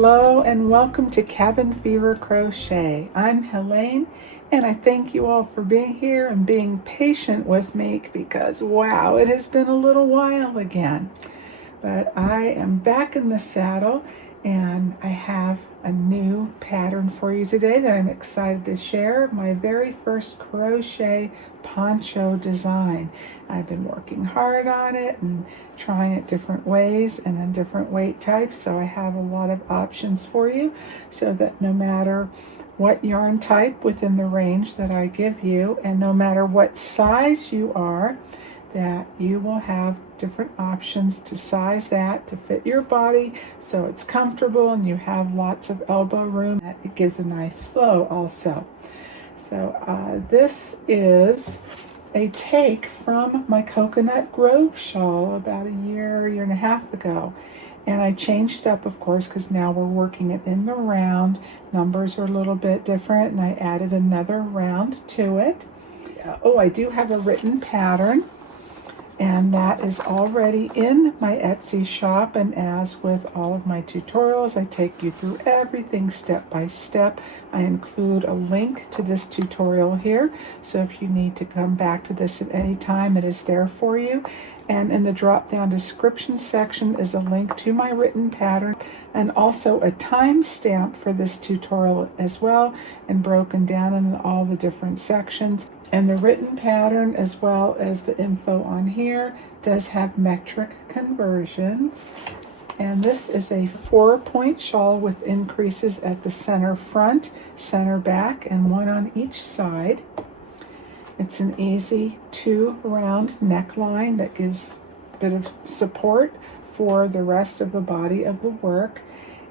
Hello and welcome to Cabin Fever Crochet. I'm Helene and I thank you all for being here and being patient with me because wow, it has been a little while again. But I am back in the saddle and I have a new pattern for you today that I'm excited to share. My very first crochet poncho design. I've been working hard on it and trying it different ways and in different weight types, so I have a lot of options for you so that no matter what yarn type within the range that I give you and no matter what size you are, that you will have different options to size that to fit your body so it's comfortable and you have lots of elbow room. It gives a nice flow also. So this is a take from my Coconut Grove shawl about a year and a half ago. And I changed it up, of course, because now we're working it in the round. Numbers are a little bit different, and I added another round to it. Oh, I do have a written pattern, and that is already in my Etsy shop. And as with all of my tutorials, I take you through everything step by step. I include a link to this tutorial here, so if you need to come back to this at any time, it is there for you. And in the drop down description section is a link to my written pattern and also a timestamp for this tutorial as well, and broken down in all the different sections. And the written pattern, as well as the info on here, does have metric conversions. And this is a 4-point shawl with increases at the center front, center back, and one on each side. It's an easy 2-round neckline that gives a bit of support for the rest of the body of the work.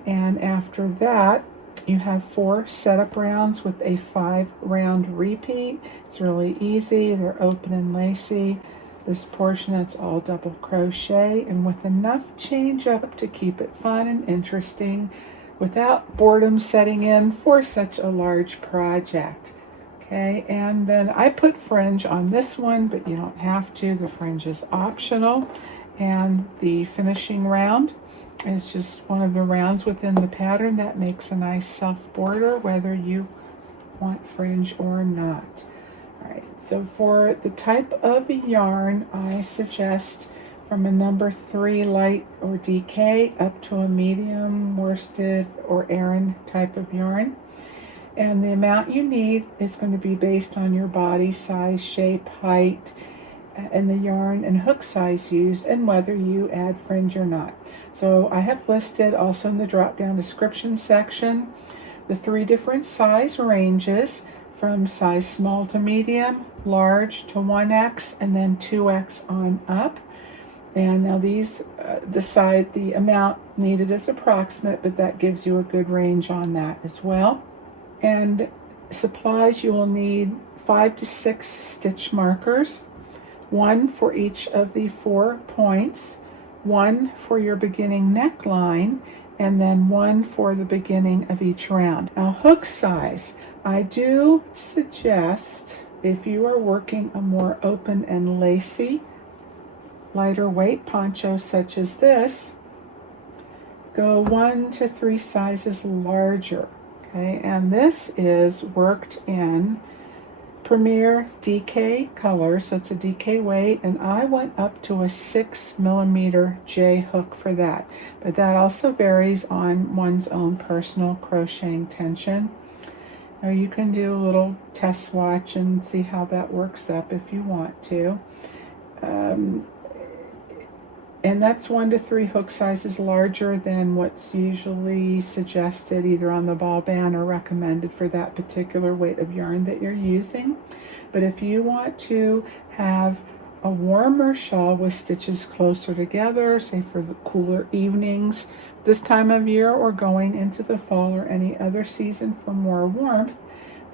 And after that, you have 4 setup rounds with a 5-round repeat. It's really easy. They're open and lacy. This portion, it's all double crochet and with enough change up to keep it fun and interesting without boredom setting in for such a large project. Okay, and then I put fringe on this one, but you don't have to. The fringe is optional. And the finishing round is just one of the rounds within the pattern that makes a nice self border whether you want fringe or not. All right, so for the type of yarn, I suggest from a number 3 light or DK up to a medium worsted or Aran type of yarn. And the amount you need is going to be based on your body size, shape, height, and the yarn and hook size used, and whether you add fringe or not. So I have listed also in the drop down description section the 3 different size ranges from size small to medium, large to 1X, and then 2X on up. And now these, the amount needed is approximate, but that gives you a good range on that as well. And supplies, you will need 5 to 6 stitch markers, 1 for each of the 4 points, 1 for your beginning neckline, and then 1 for the beginning of each round. Now, hook size, I do suggest if you are working a more open and lacy, lighter weight poncho such as this, go 1 to 3 sizes larger. Okay, and this is worked in Premier DK color, so it's a DK weight, and I went up to a 6mm J hook for that. But that also varies on one's own personal crocheting tension. Now you can do a little test swatch and see how that works up if you want to. And that's 1 to 3 hook sizes larger than what's usually suggested either on the ball band or recommended for that particular weight of yarn that you're using. But if you want to have a warmer shawl with stitches closer together, say for the cooler evenings this time of year or going into the fall or any other season for more warmth,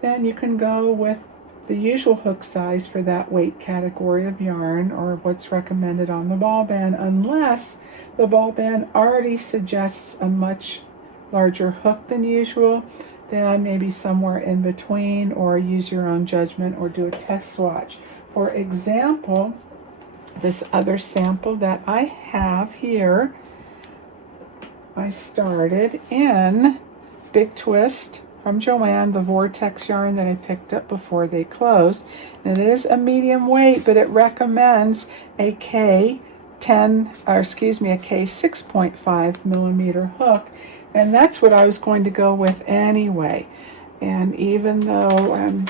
then you can go with the usual hook size for that weight category of yarn or what's recommended on the ball band, unless the ball band already suggests a much larger hook than usual. Then maybe somewhere in between, or use your own judgment or do a test swatch. For example, this other sample that I have here I started in Big Twist from Joann, the Vortex yarn that I picked up before they closed. And it is a medium weight, but it recommends a K10, or excuse me, a K 6.5 millimeter hook. And that's what I was going to go with anyway. And even though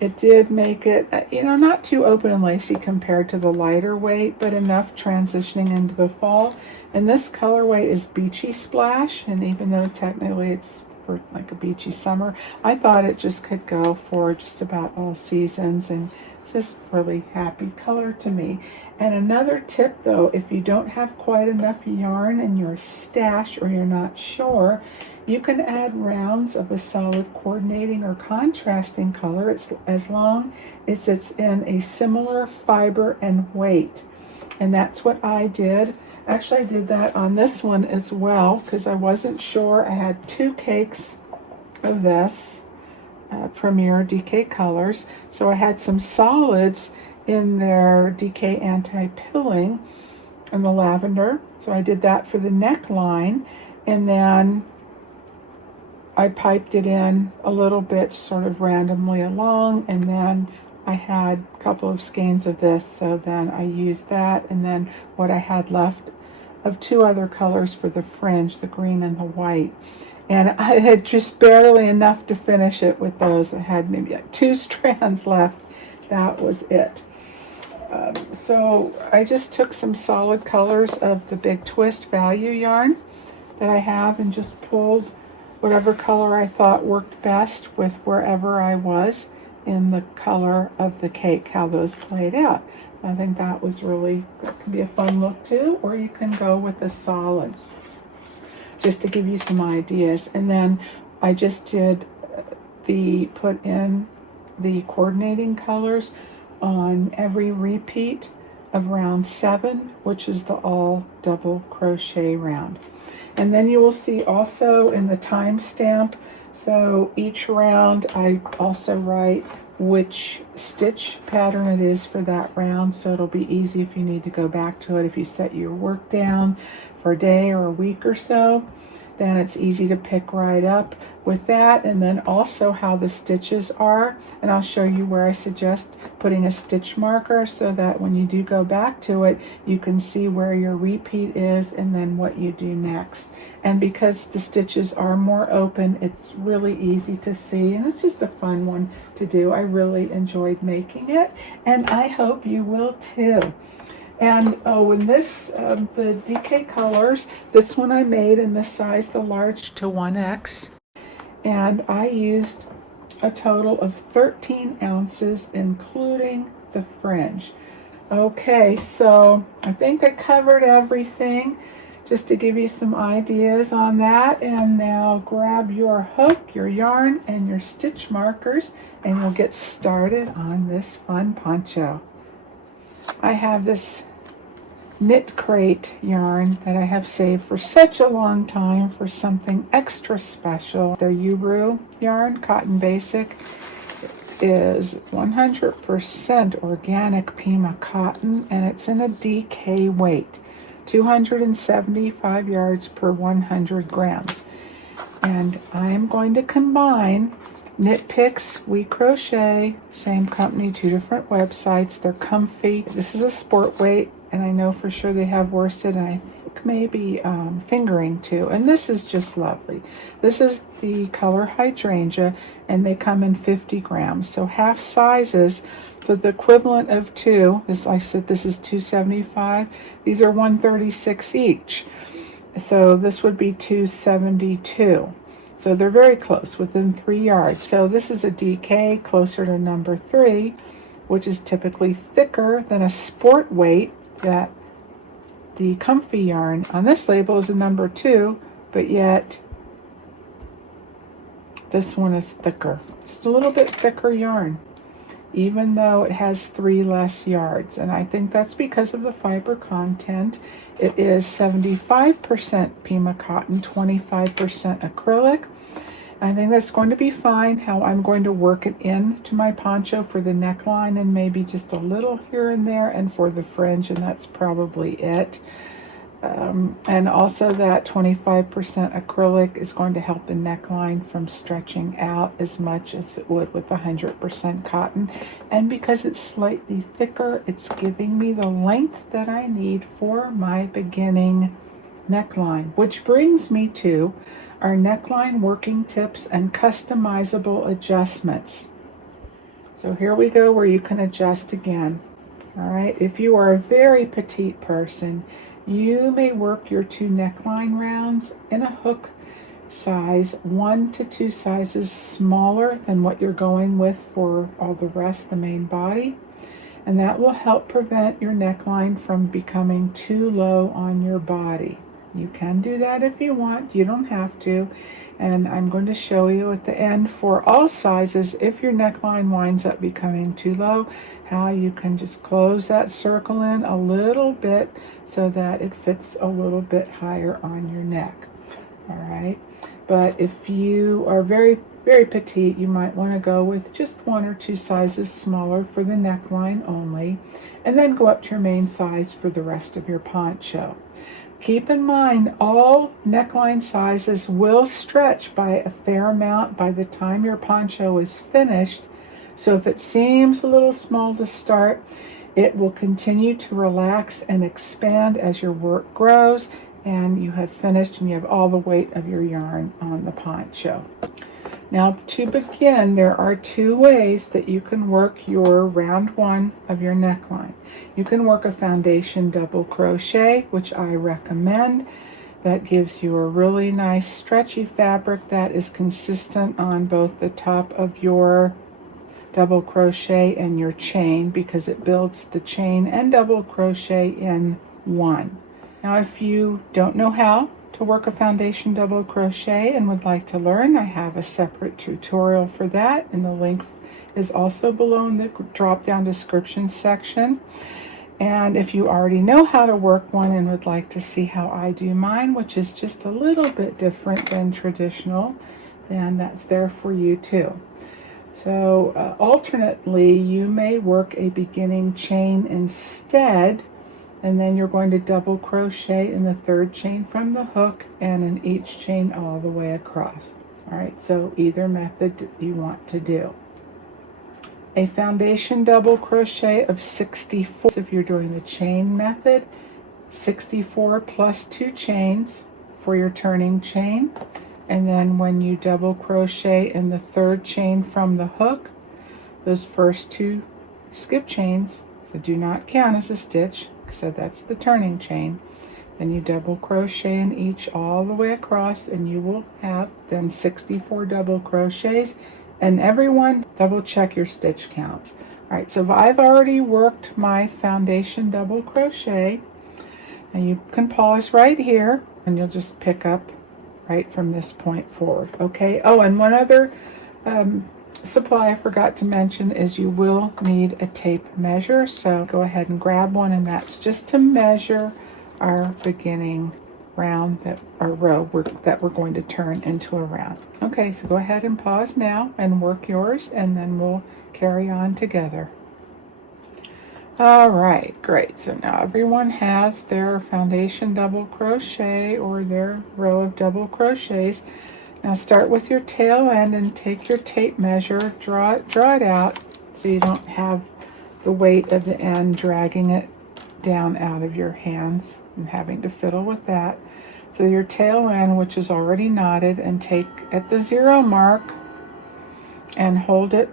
it did make it, not too open and lacy compared to the lighter weight, but enough transitioning into the fall. And this colorway is Beachy Splash, and even though technically it's for like a beachy summer, I thought it just could go for just about all seasons, and just really happy color to me. And another tip though, if you don't have quite enough yarn in your stash or you're not sure, you can add rounds of a solid coordinating or contrasting color as long as it's in a similar fiber and weight. And that's what I did. Actually, I did that on this one as well because I wasn't sure. I had 2 cakes of this Premier DK colors. So I had some solids in their DK anti-pilling in the lavender. So I did that for the neckline, and then I piped it in a little bit sort of randomly along, and then I had a couple of skeins of this, so then I used that, and then what I had left of 2 other colors for the fringe, the green and the white. And I had just barely enough to finish it with those. I had maybe like 2 strands left. That was it. So I just took some solid colors of the Big Twist value yarn that I have and just pulled whatever color I thought worked best with wherever I was in the color of the cake, how those played out. I think that can be a fun look too, or you can go with a solid, just to give you some ideas. And then I just did put in the coordinating colors on every repeat of round 7, which is the all double crochet round. And then you will see also in the timestamp, so each round I also write which stitch pattern it is for that round, so it'll be easy if you need to go back to it. If you set your work down for a day or a week or so, then it's easy to pick right up with that. And then also how the stitches are, and I'll show you where I suggest putting a stitch marker so that when you do go back to it, you can see where your repeat is and then what you do next. And because the stitches are more open, it's really easy to see, and it's just a fun one to do. I really enjoyed making it, and I hope you will too. And in this, the DK colors, this one I made in the size, the large to 1X. And I used a total of 13 ounces, including the fringe. Okay, so I think I covered everything, just to give you some ideas on that. And now grab your hook, your yarn, and your stitch markers, and we'll get started on this fun poncho. I have this knit crate yarn that I have saved for such a long time for something extra special. Their Uru yarn, Cotton Basic, is 100% organic Pima cotton, and it's in a DK weight, 275 yards per 100 grams. And I am going to combine Knit Picks, We Crochet, same company, 2 different websites. They're comfy. This is a sport weight, and I know for sure they have worsted, and I think maybe fingering too. And this is just lovely. This is the color Hydrangea, and they come in 50 grams. So half sizes for the equivalent of 2. This, I said, this is 275. These are 136 each. So this would be 272. So they're very close, within 3 yards. So this is a DK closer to number 3, which is typically thicker than a sport weight. That the comfy yarn on this label is a number 2, but yet this one is thicker. Just a little bit thicker yarn, even though it has 3 less yards. And I think that's because of the fiber content. It is 75% Pima cotton, 25% acrylic. I think that's going to be fine. How I'm going to work it into my poncho for the neckline, and maybe just a little here and there, and for the fringe, and that's probably it. And also that 25% acrylic is going to help the neckline from stretching out as much as it would with 100% cotton. And because it's slightly thicker, it's giving me the length that I need for my beginning neckline. Which brings me to our neckline working tips and customizable adjustments. So here we go where you can adjust again. All right, if you are a very petite person, you may work your 2 neckline rounds in a hook size 1 to 2 sizes smaller than what you're going with for all the rest, the main body. And that will help prevent your neckline from becoming too low on your body. You can do that if you want, you don't have to. And I'm going to show you at the end for all sizes, if your neckline winds up becoming too low, how you can just close that circle in a little bit so that it fits a little bit higher on your neck. All right, but if you are very petite, you might want to go with just 1 or 2 sizes smaller for the neckline only, and then go up to your main size for the rest of your poncho. Keep in mind, all neckline sizes will stretch by a fair amount by the time your poncho is finished. So if it seems a little small to start, it will continue to relax and expand as your work grows and you have finished and you have all the weight of your yarn on the poncho. Now to begin, there are 2 ways that you can work your round 1 of your neckline. You can work a foundation double crochet, which I recommend. That gives you a really nice stretchy fabric that is consistent on both the top of your double crochet and your chain, because it builds the chain and double crochet in one. Now if you don't know how to work a foundation double crochet and would like to learn, I have a separate tutorial for that, and the link is also below in the drop down description section. And if you already know how to work one and would like to see how I do mine, which is just a little bit different than traditional, then that's there for you too. So alternately, you may work a beginning chain instead, and then you're going to double crochet in the 3rd chain from the hook and in each chain all the way across. All right, so either method you want to do. A foundation double crochet of 64, if you're doing the chain method, 64 plus 2 chains for your turning chain. And then when you double crochet in the 3rd chain from the hook, those first 2 skip chains, so do not count as a stitch, so that's the turning chain. Then you double crochet in each all the way across, and you will have then 64 double crochets. And everyone, double check your stitch counts. All right, so if I've already worked my foundation double crochet, and you can pause right here, and you'll just pick up right from this point forward. Okay. Oh, and one other supply I forgot to mention is you will need a tape measure. So go ahead and grab one, and that's just to measure our beginning round, that our row that we're going to turn into a round. Okay, so go ahead and pause now and work yours, and then we'll carry on together. All right, great. So now everyone has their foundation double crochet or their row of double crochets. Now start with your tail end and take your tape measure, draw it out so you don't have the weight of the end dragging it down out of your hands and having to fiddle with that. So your tail end, which is already knotted, and take at the 0 mark and hold it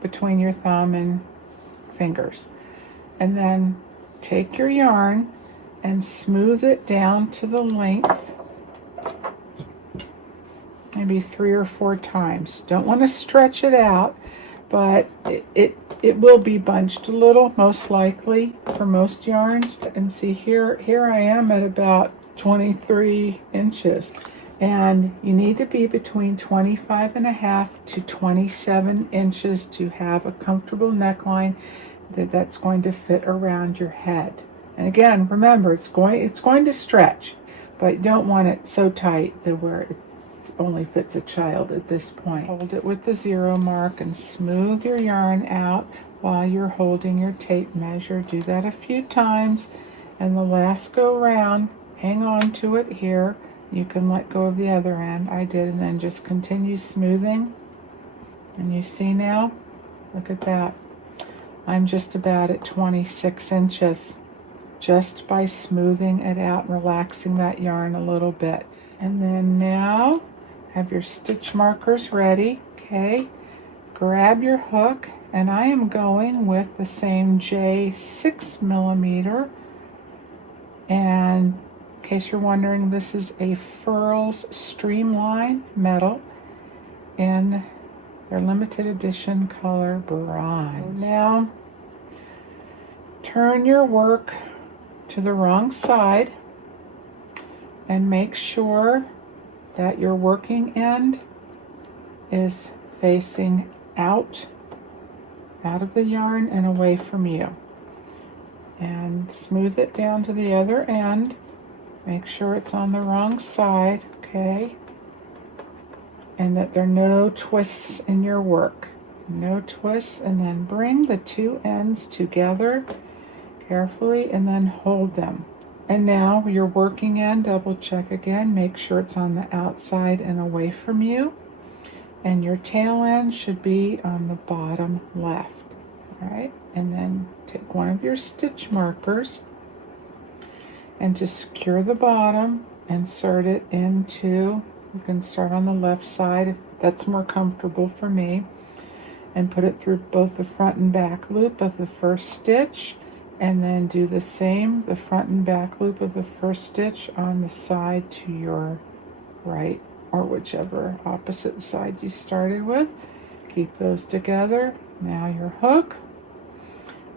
between your thumb and fingers. And then take your yarn and smooth it down to the length, maybe 3 or 4 times. Don't want to stretch it out, but it will be bunched a little, most likely, for most yarns. And see, here I am at about 23 inches. And you need to be between 25.5 to 27 inches to have a comfortable neckline that's going to fit around your head. And again, remember, it's going to stretch, but you don't want it so tight that where it only fits a child at this point. Hold it with the 0 mark and smooth your yarn out while you're holding your tape measure. Do that a few times, And the last go round, hang on to it here. You can let go of the other end. I did, and then just continue smoothing. And you see now, look at that. I'm just about at 26 inches just by smoothing it out and relaxing that yarn a little bit. And then now have your stitch markers ready. Okay, grab your hook, and I am going with the same J 6mm. And in case you're wondering, this is a Furls Streamline metal in their limited edition color bronze. So now turn your work to the wrong side and make sure that your working end is facing out of the yarn and away from you. And smooth it down to the other end. Make sure it's on the wrong side, okay? And that there are no twists in your work. No twists, and then bring the two ends together carefully and then hold them. And now your working end, double check again, make sure it's on the outside and away from you. And your tail end should be on the bottom left. All right, and then take one of your stitch markers, and to secure the bottom, insert it into, you can start on the left side if that's more comfortable for me, and put it through both the front and back loop of the first stitch, and then do the same, the front and back loop of the first stitch on the side to your right, or whichever opposite side you started with. Keep those together. Now your hook.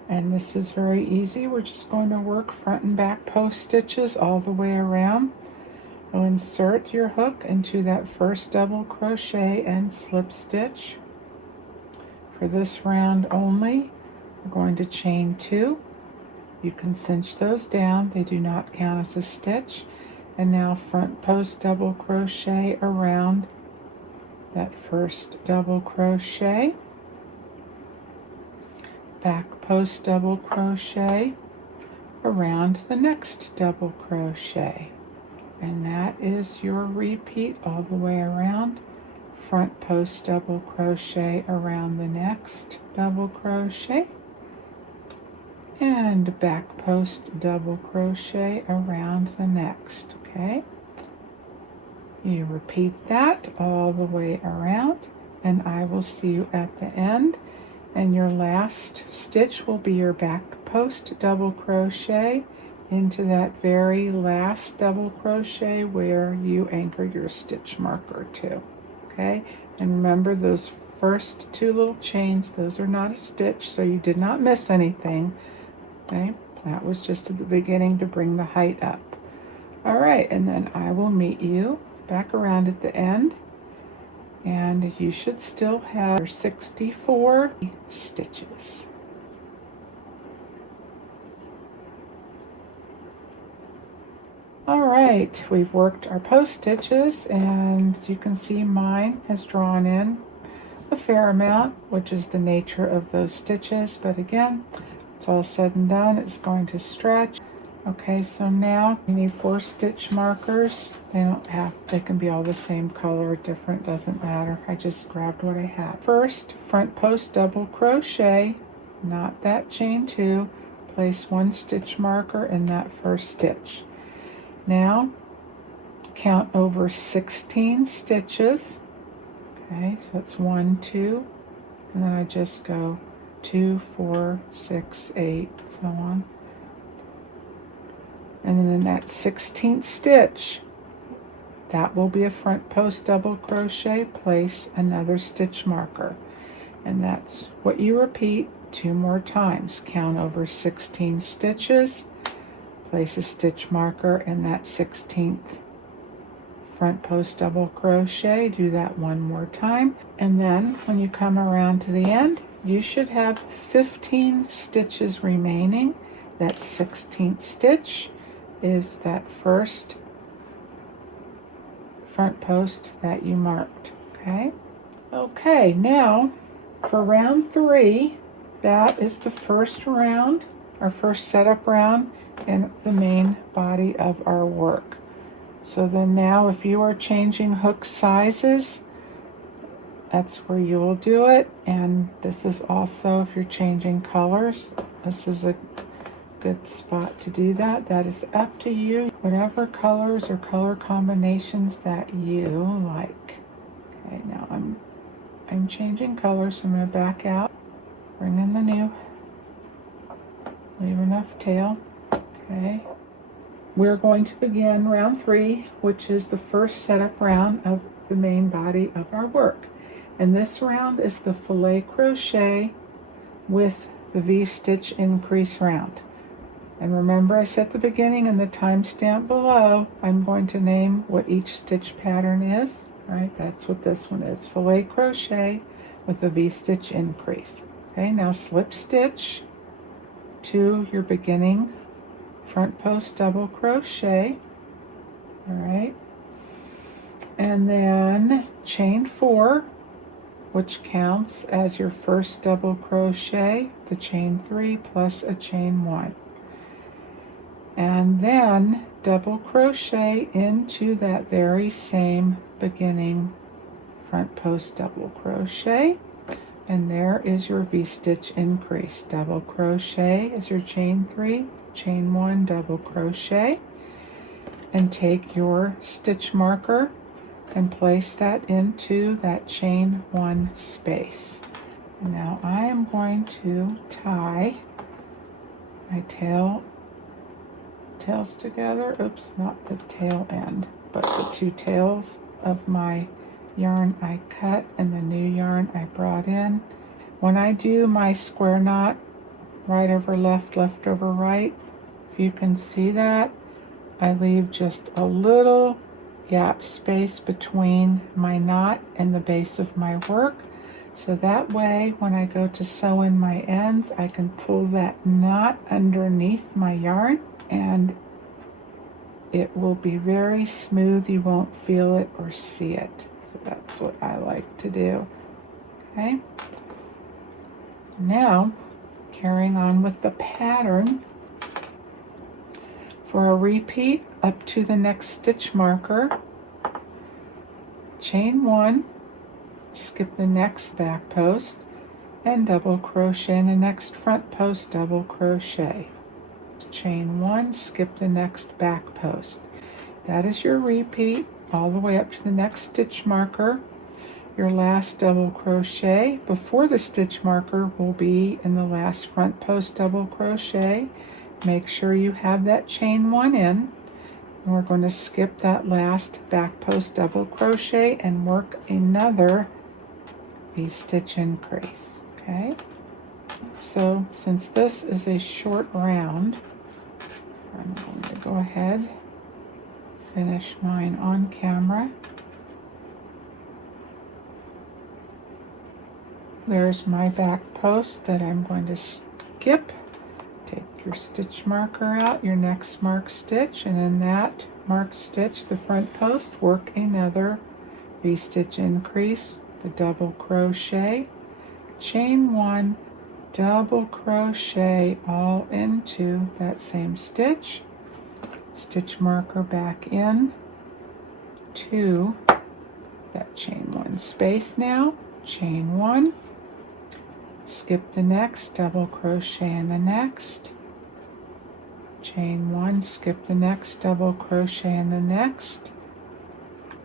And this is very easy. We're just going to work front and back post stitches all the way around. So insert your hook into that first double crochet and slip stitch. For this round only, we're going to chain 2. You can cinch those down. They do not count as a stitch. And now front post double crochet around that first double crochet. Back post double crochet around the next double crochet, and that is your repeat all the way around. Front post double crochet around the next double crochet, and back post double crochet around the next. Okay, you repeat that all the way around, and I will see you at the end. And your last stitch will be your back post double crochet into that very last double crochet where you anchored your stitch marker to. Okay, and remember those first 2 little chains, those are not a stitch, so you did not miss anything. Okay, that was just at the beginning to bring the height up. All right, and then I will meet you back around at the end. And you should still have 64 stitches. All right, we've worked our post stitches, and as you can see, mine has drawn in a fair amount, which is the nature of those stitches. But again, it's all said and done, it's going to stretch. Okay, so now you need 4 stitch markers. They can be all the same color or different, doesn't matter. I just grabbed what I have. First, front post double crochet, not that chain 2. Place 1 stitch marker in that first stitch. Now, count over 16 stitches. Okay, so it's 1, 2, and then I just go 2, 4, 6, 8, so on. And then in that 16th stitch, that will be a front post double crochet, place another stitch marker. And that's what you repeat 2 more times. Count over 16 stitches, place a stitch marker in that 16th front post double crochet. Do that 1 more time. And then when you come around to the end, you should have 15 stitches remaining. That 16th stitch is that first front post that you marked. Okay, now for round 3, that is the first round, our first setup round. in the main body of our work. So then now if you are changing hook sizes, that's where you will do it. And this is also if you're changing colors, this is a good spot to do that. That is up to you, whatever colors or color combinations that you like. Okay, now I'm changing colors, so I'm going to back out, bring in the new, leave enough tail. Okay, we're going to begin round 3, which is the first setup round of the main body of our work. And this round is the filet crochet with the V-stitch increase round. And remember, I said at the beginning and the timestamp below, I'm going to name what each stitch pattern is. Right, that's what this one is, filet crochet with a V-stitch increase. Okay, now slip stitch to your beginning front post double crochet. All right, and then chain 4, which counts as your first double crochet, the chain 3 plus a chain 1. And then double crochet into that very same beginning front post double crochet, and there is your V-stitch increase. Double crochet is your chain 3, chain 1, double crochet, and take your stitch marker and place that into that chain 1 space. And now I am going to tie my tails together. Oops, not the tail end, but the 2 tails of my yarn I cut and the new yarn I brought in. When I do my square knot, right over left, left over right, if you can see that, I leave just a little gap space between my knot and the base of my work, so that way when I go to sew in my ends, I can pull that knot underneath my yarn and it will be very smooth. You won't feel it or see it. So that's what I like to do. Okay, now carrying on with the pattern, for a repeat up to the next stitch marker, chain 1, skip the next back post, and double crochet in the next front post, double crochet. Chain 1, skip the next back post. That is your repeat all the way up to the next stitch marker. Your last double crochet before the stitch marker will be in the last front post double crochet. Make sure you have that chain 1 in, and we're going to skip that last back post double crochet and work another V-stitch increase. Okay, so since this is a short round, I'm going to go ahead, finish mine on camera. There's my back post that I'm going to skip. Take your stitch marker out, your next marked stitch, and in that marked stitch, the front post, work another V-stitch increase, the double crochet, chain 1, double crochet all into that same stitch, stitch marker back in to that chain 1 space now, chain 1, skip the next, double crochet in the next, chain 1, skip the next, double crochet in the next,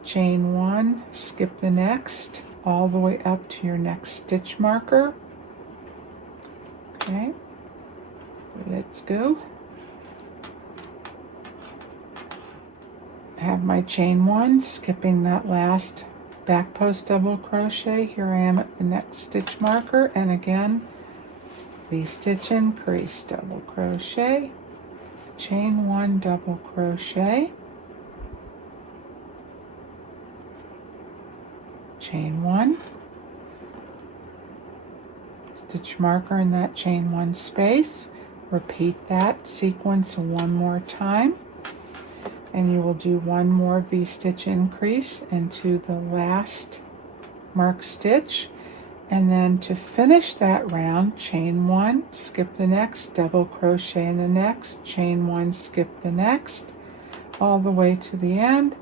chain 1, skip the next, all the way up to your next stitch marker. Okay, let's go. I have my chain 1, skipping that last back post double crochet. Here I am at the next stitch marker, and again V-stitch increase, double crochet, chain 1, double crochet, chain 1, stitch marker in that chain 1 space. Repeat that sequence one more time, and you will do one more V-stitch increase into the last marked stitch, And then to finish that round, chain 1, skip the next, double crochet in the next, chain 1, skip the next, all the way to the end,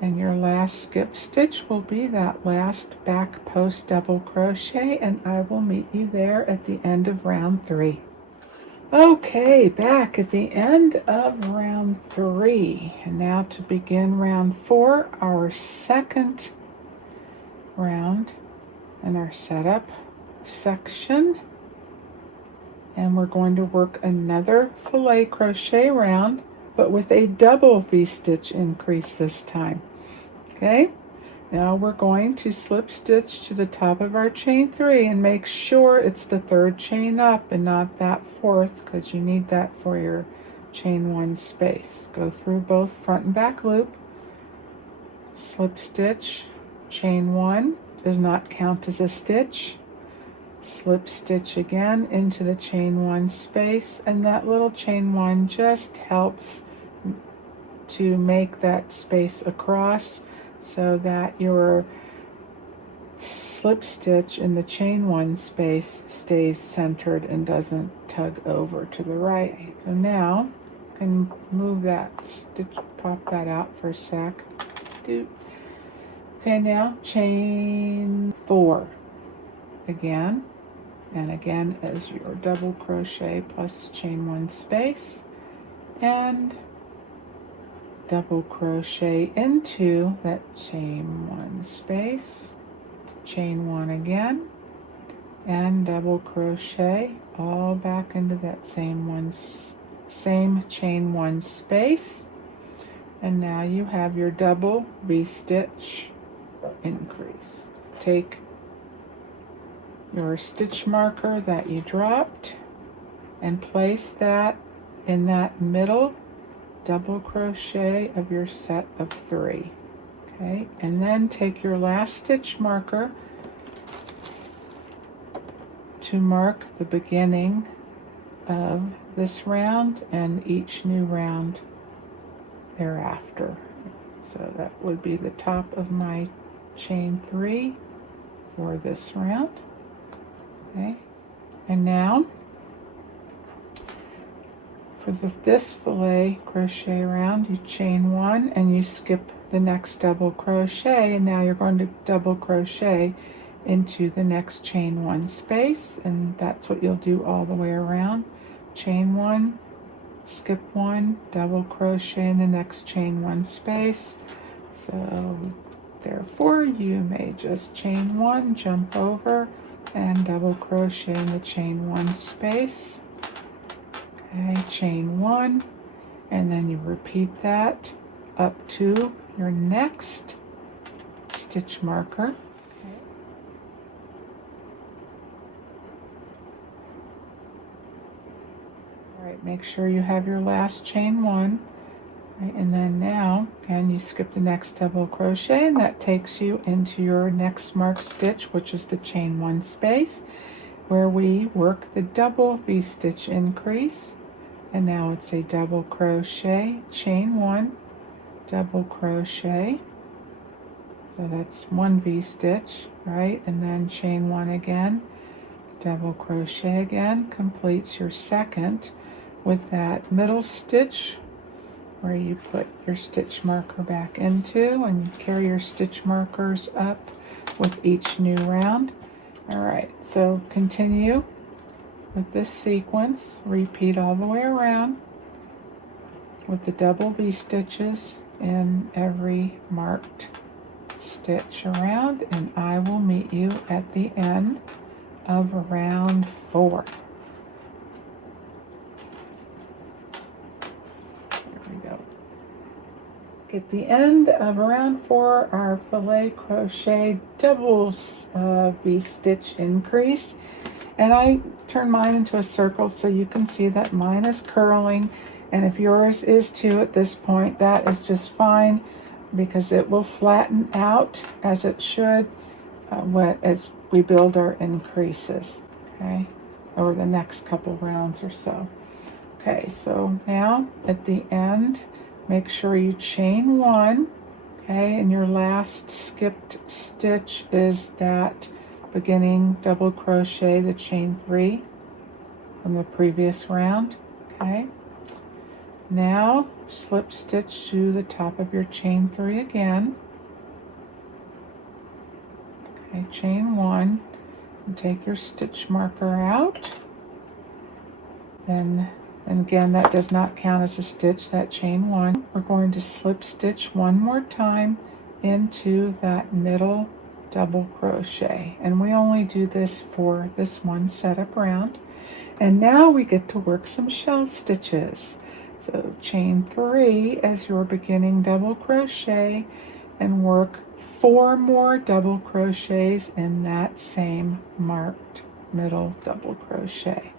and your last skip stitch will be that last back post double crochet, and I will meet you there at the end of round 3. Okay, back at the end of round 3, and now to begin round 4, our second round in our setup section, and we're going to work another filet crochet round, but with a double V-stitch increase this time. Okay, now we're going to slip stitch to the top of our chain 3 and make sure it's the 3rd chain up and not that 4th, because you need that for your chain 1 space. Go through both front and back loop, slip stitch, chain 1 does not count as a stitch, slip stitch again into the chain 1 space, and that little chain 1 just helps to make that space across so that your slip stitch in the chain 1 space stays centered and doesn't tug over to the right. So now I can move that stitch, pop that out for a sec. Okay, now chain 4 again, and again as your double crochet plus chain 1 space, and double crochet into that chain 1 space, chain 1 again, and double crochet all back into that same chain 1 space, and now you have your double V-stitch increase. Take your stitch marker that you dropped and place that in that middle double crochet of your set of 3. Okay, and then take your last stitch marker to mark the beginning of this round and each new round thereafter. So that would be the top of my chain 3 for this round. Okay, and now for this filet crochet round, you chain 1 and you skip the next double crochet, and now you're going to double crochet into the next chain 1 space, and that's what you'll do all the way around. Chain 1, skip 1, double crochet in the next chain 1 space. So therefore you may just chain 1, jump over, and double crochet in the chain 1 space. Okay, chain 1, and then you repeat that up to your next stitch marker. All right, make sure you have your last chain 1. Right, and then now again you skip the next double crochet, and that takes you into your next marked stitch, which is the chain 1 space, where we work the double V-stitch increase. And now it's a double crochet, chain 1, double crochet, so that's 1 V-stitch, right, and then chain 1 again, double crochet again, completes your second with that middle stitch where you put your stitch marker back into, and you carry your stitch markers up with each new round. All right, so continue with this sequence, repeat all the way around with the double V-stitches in every marked stitch around, and I will meet you at the end of round 4. There we go. At the end of round 4, our filet crochet double V-stitch increase, and I turn mine into a circle so you can see that mine is curling, and if yours is too at this point, that is just fine, because it will flatten out as it should as we build our increases, okay, over the next couple rounds or so. Okay, so now at the end, make sure you chain 1, okay, and your last skipped stitch is that beginning double crochet the chain 3 from the previous round. Okay, now slip stitch to the top of your chain 3 again. Okay, chain 1, and take your stitch marker out. Then, and again, that does not count as a stitch, that chain 1. We're going to slip stitch one more time into that middle double crochet, and we only do this for this one setup round. And now we get to work some shell stitches. So chain 3 as your beginning double crochet, and work 4 more double crochets in that same marked middle double crochet.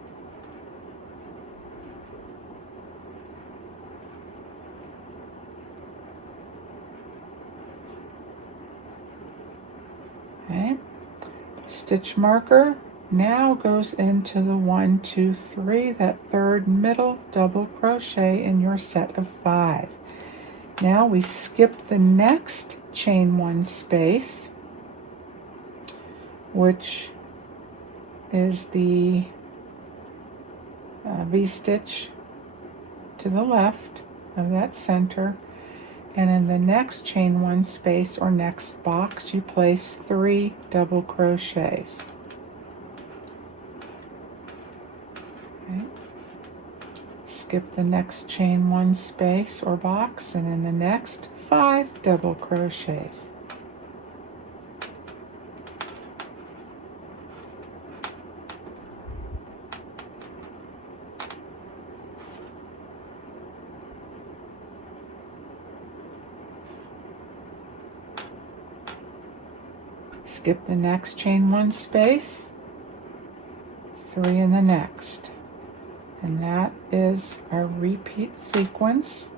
Okay, stitch marker now goes into the 1, 2, 3, that third middle double crochet in your set of 5. Now we skip the next chain 1 space, which is the V-stitch to the left of that center, and in the next chain 1 space or next box you place 3 double crochets. Okay. Skip the next chain 1 space or box, and in the next 5 double crochets. Skip the next chain 1 space, 3 in the next, and that is our repeat sequence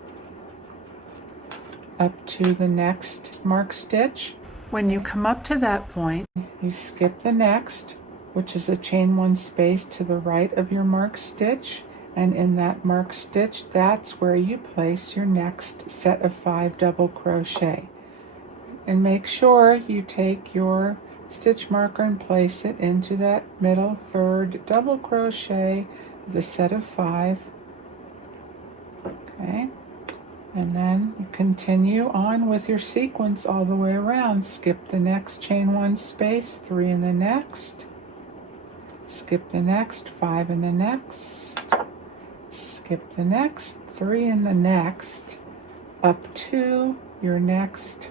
up to the next mark stitch. When you come up to that point, you skip the next, which is a chain 1 space to the right of your mark stitch, and in that mark stitch, that's where you place your next set of 5 double crochet. And make sure you take your stitch marker and place it into that middle third double crochet of the set of 5. Okay, and then you continue on with your sequence all the way around. Skip the next chain 1 space, 3 in the next, skip the next, 5 in the next, skip the next, 3 in the next, up to your next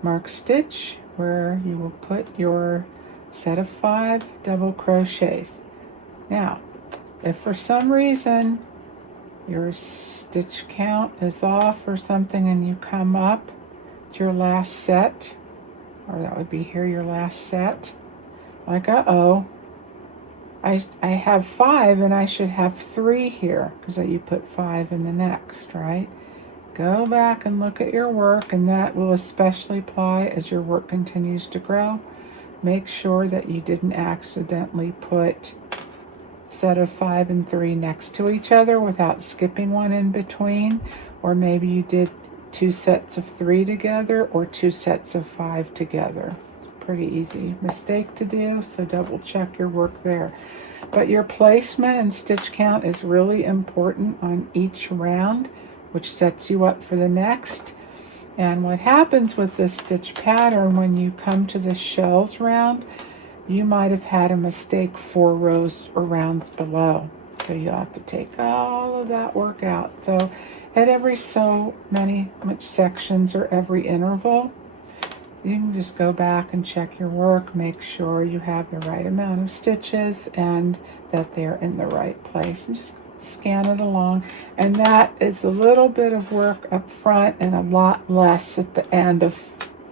mark stitch where you will put your set of 5 double crochets. Now, if for some reason your stitch count is off or something and you come up to your last set, or that would be here, your last set, like, uh-oh, I have 5 and I should have 3 here because you put 5 in the next, right? Go back and look at your work, and that will especially apply as your work continues to grow. Make sure that you didn't accidentally put set of 5 and 3 next to each other without skipping one in between, or maybe you did 2 sets of 3 together or 2 sets of 5 together. It's a pretty easy mistake to do, so double check your work there. But your placement and stitch count is really important on each round, which sets you up for the next. And what happens with this stitch pattern, when you come to the shells round, you might have had a mistake 4 rows or rounds below. So you'll have to take all of that work out. So at every so much sections or every interval, you can just go back and check your work, make sure you have the right amount of stitches and that they're in the right place, and just scan it along. And that is a little bit of work up front and a lot less at the end of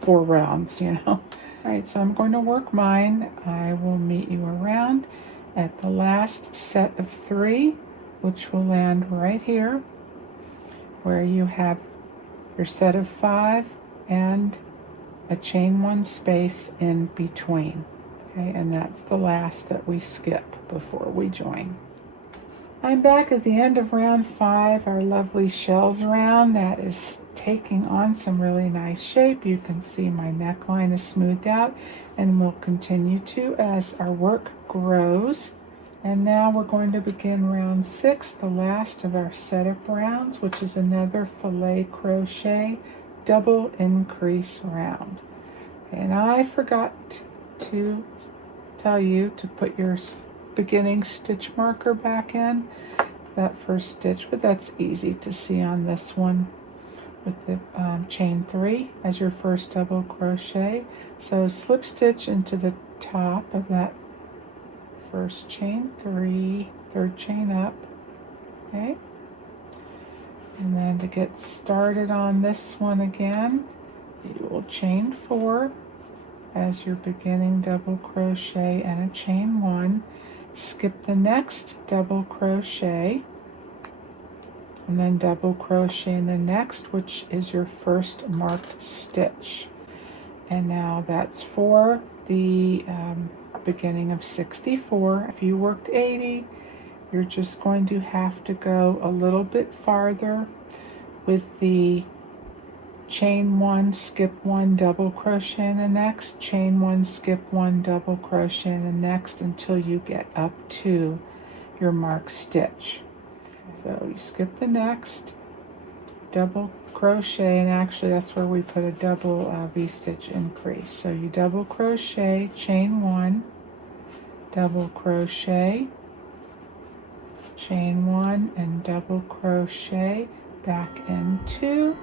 4 rounds, you know. All right, so I'm going to work mine. I will meet you around at the last set of 3, which will land right here where you have your set of 5 and a chain 1 space in between. Okay, and that's the last that we skip before we join. I'm back at the end of round 5, our lovely shells round that is taking on some really nice shape. You can see my neckline is smoothed out and will continue to as our work grows. And now we're going to begin round 6, the last of our setup rounds, which is another filet crochet double increase round. And I forgot to tell you to put your beginning stitch marker back in that first stitch, but that's easy to see on this one with the chain 3 as your first double crochet. So slip stitch into the top of that first chain 3, third chain up, okay? And then to get started on this one again, you will chain 4 as your beginning double crochet and a chain 1. Skip the next double crochet and then double crochet in the next, which is your first marked stitch. And now that's for the beginning of 64. If you worked 80, you're just going to have to go a little bit farther with the chain 1, skip 1, double crochet in the next, chain 1, skip 1, double crochet in the next until you get up to your marked stitch. So you skip the next, double crochet, and actually that's where we put a double V-stitch increase. So you double crochet, chain 1, double crochet, chain 1, and double crochet back into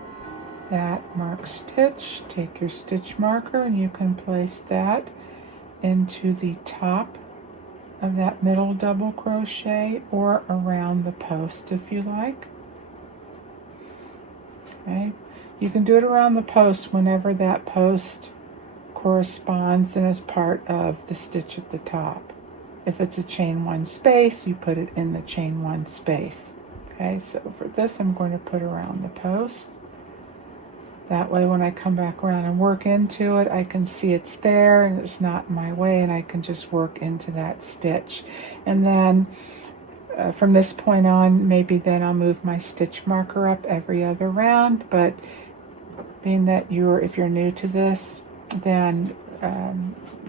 that marked stitch. Take your stitch marker and you can place that into the top of that middle double crochet or around the post if you like. Okay, you can do it around the post whenever that post corresponds and is part of the stitch at the top. If it's a chain 1 space, you put it in the chain 1 space. Okay, so for this I'm going to put around the post. That way when I come back around and work into it, I can see it's there and it's not in my way, and I can just work into that stitch. And then from this point on, maybe then I'll move my stitch marker up every other round, but being that if you're new to this, then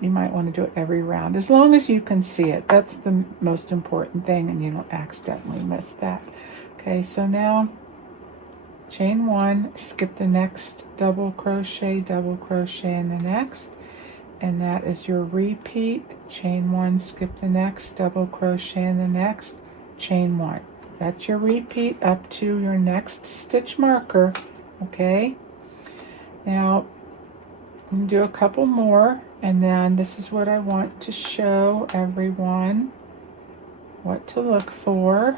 you might want to do it every round, as long as you can see it. That's the most important thing, and you don't accidentally miss that. Okay, so now chain 1, skip the next double crochet in the next, and that is your repeat. Chain 1, skip the next, double crochet in the next, chain 1. That's your repeat up to your next stitch marker. Okay, now I'm going to do a couple more, and then this is what I want to show everyone what to look for.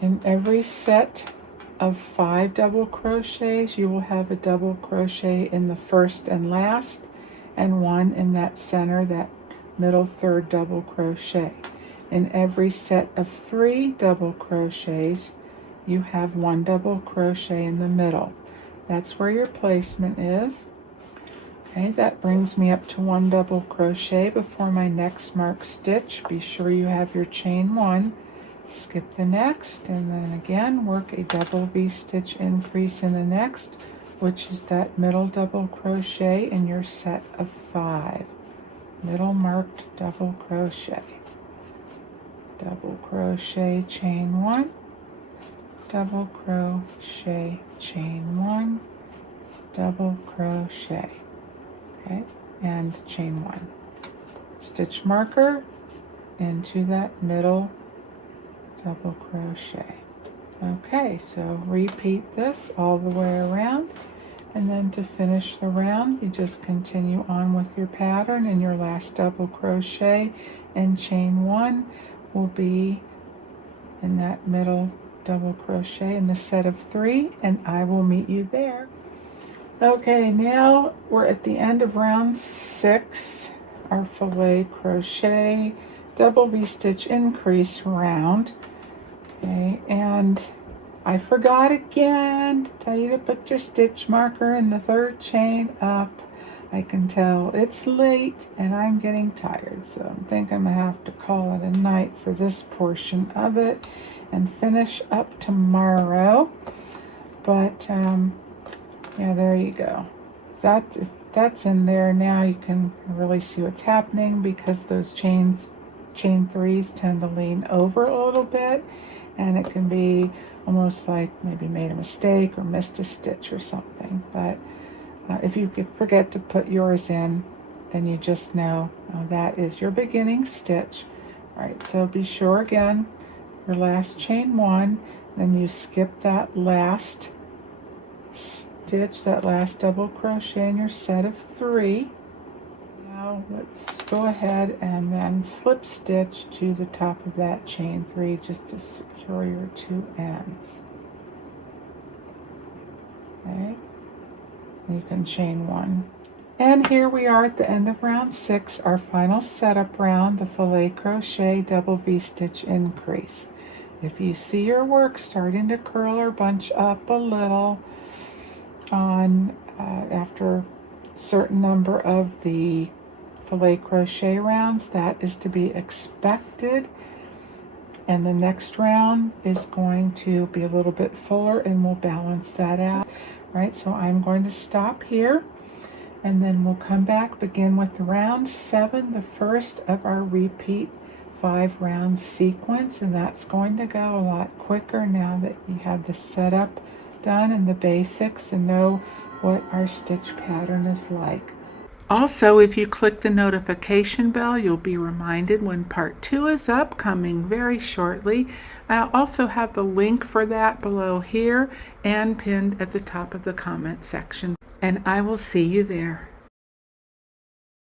In every set of 5 double crochets, you will have a double crochet in the first and last, and 1 in that center, that middle third double crochet. In every set of 3 double crochets, you have 1 double crochet in the middle. That's where your placement is. Okay, that brings me up to 1 double crochet before my next marked stitch. Be sure you have your chain 1. Skip the next, and then again work a double V-stitch increase in the next, which is that middle double crochet in your set of 5. Middle marked double crochet. Double crochet, chain 1, double crochet, chain 1, double crochet, okay, and chain 1. Stitch marker into that middle double crochet. Okay, so repeat this all the way around, and then to finish the round you just continue on with your pattern, and your last double crochet and chain 1 will be in that middle double crochet in the set of 3, and I will meet you there. Okay, now we're at the end of round 6, our filet crochet double V-stitch increase round. Okay, and I forgot again to tell you to put your stitch marker in the third chain up I can tell it's late and I'm getting tired, so I think I'm gonna have to call it a night for this portion of it and finish up tomorrow. But yeah, there you go. If that's in there now, you can really see what's happening, because those chain threes tend to lean over a little bit, and it can be almost like maybe made a mistake or missed a stitch or something. But if you forget to put yours in, then you just know that is your beginning stitch. All right, so be sure again, your last chain one, then you skip that last stitch, that last double crochet in your set of 3. Now let's go ahead and then slip stitch to the top of that chain 3 just to secure your 2 ends. Okay, you can chain 1. And here we are at the end of round 6, our final setup round, the filet crochet double V-stitch increase. If you see your work starting to curl or bunch up a little on after a certain number of the filet crochet rounds, that is to be expected, and the next round is going to be a little bit fuller and we'll balance that out. All right, so I'm going to stop here, and then we'll come back, begin with round 7, the first of our repeat 5 round sequence, and that's going to go a lot quicker now that you have the setup done and the basics and know what our stitch pattern is like. Also, if you click the notification bell, you'll be reminded when part 2 is up, coming very shortly. I'll also have the link for that below here and pinned at the top of the comment section, and I will see you there.